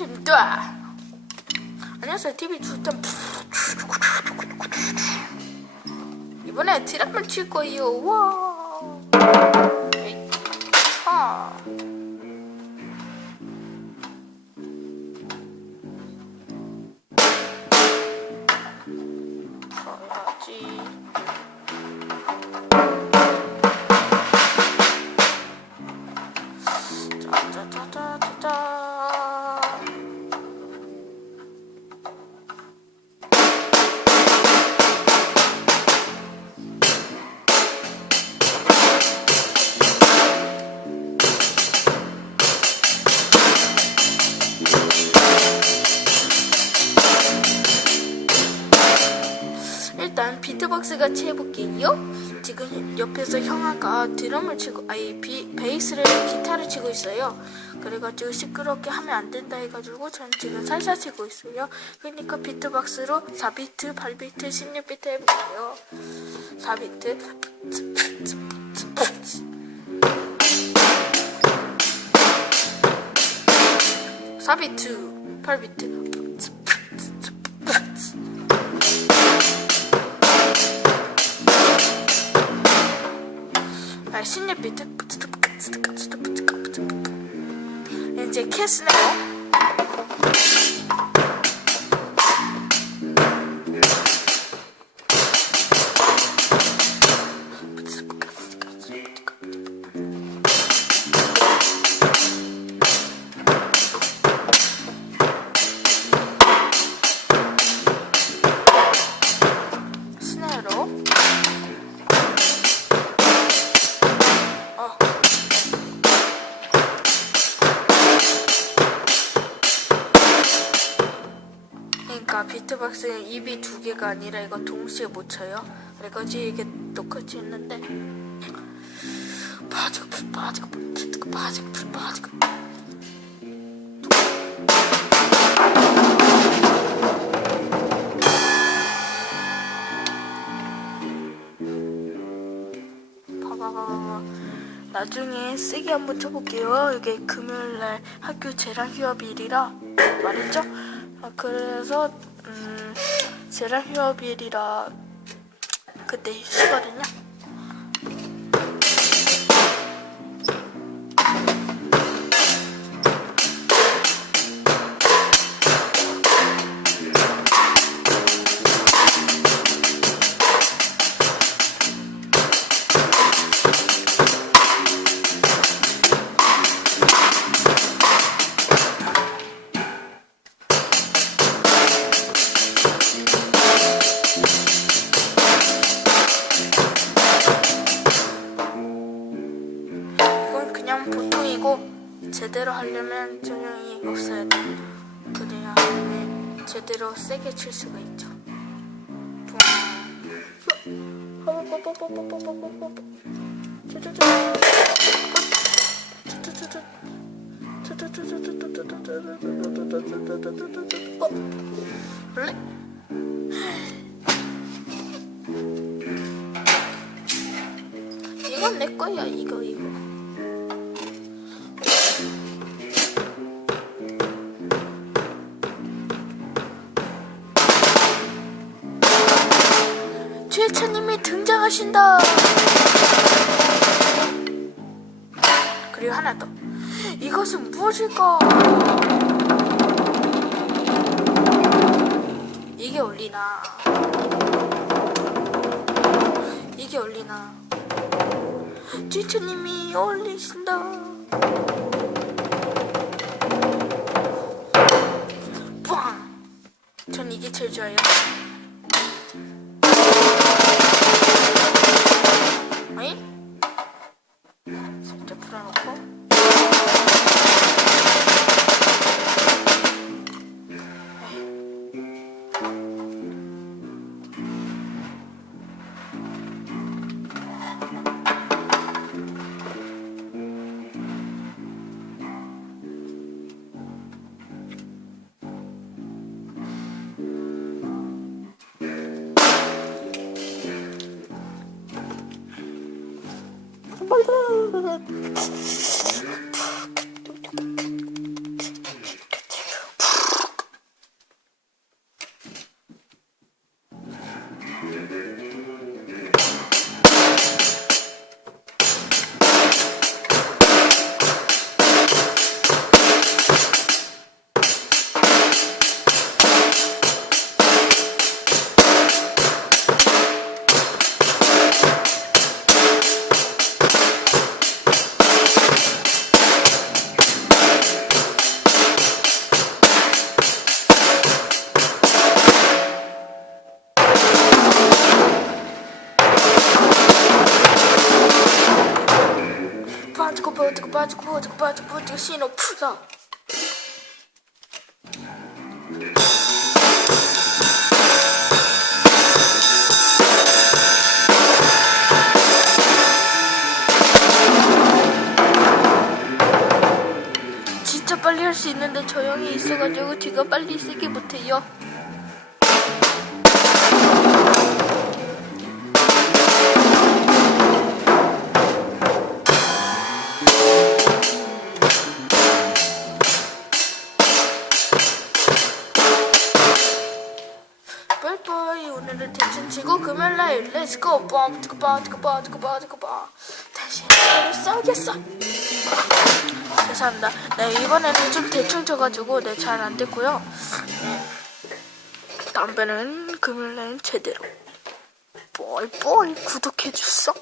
재밌다. 안녕하세요, TV 주점. 이번에 드럼을 칠 거예요. 와. 에이. 아. 비트박스 같이 해볼게요. 지금 옆에서 형아가 드럼을 치고 아니 비, 베이스를 기타를 치고 있어요. 그래가지고 시끄럽게 하면 안 된다 해가지고 저는 지금 살살 치고 있어요. 그러니까 비트박스로 4비트, 8비트, 16비트 해볼게요. 4비트. 사비트 8비트. 아, 16비트. 이제. 스네어 비트박스는 입이 두 개가 아니라 이거 동시에 못 쳐요. 그래가지고 이게 똑같이 했는데. 빠지고 풀 빠지고 풀 빠지고 빠지고 풀 빠지고 봐봐봐봐. 나중에 쓰기 한번 쳐볼게요. 이게 금요일날 학교 재량 휴업일이라. 말했죠? 아, 그래서 음, 재량 휴업일이라 그때 쉬거든요 제대로 하려면 조명이 없어야 돼. 그래야 네, 제대로 세게 칠 수가 있죠. 이건 내 거야 이거 이거. 최차님이 등장하신다. 그리고 하나 더. 이것은 무엇일까? 이게 올리나? 이게 올리나? 최차님이 올리신다. 빵! 전 이게 제일 좋아요. Bye bye. 빠지고 빠지고 빠지고 빠지고 신호 푸사 진짜 빨리 할 수 있는데 저 형이 있어가지고 뒤가 빨리 쓰기 못해요. 빠이빠이 오늘은 대충 치고 금요일날 렛츠고 뻥tı고 뻥tı고 뻥tı고 뻥tı고 뻥 다시 하루 싸우겠어. 죄송합니다. 네 이번에는 좀 대충 쳐가지고 네 잘 안 됐고요. 네. 다음번에는 금요일날 제대로. 뽀이뽀이 구독해줬어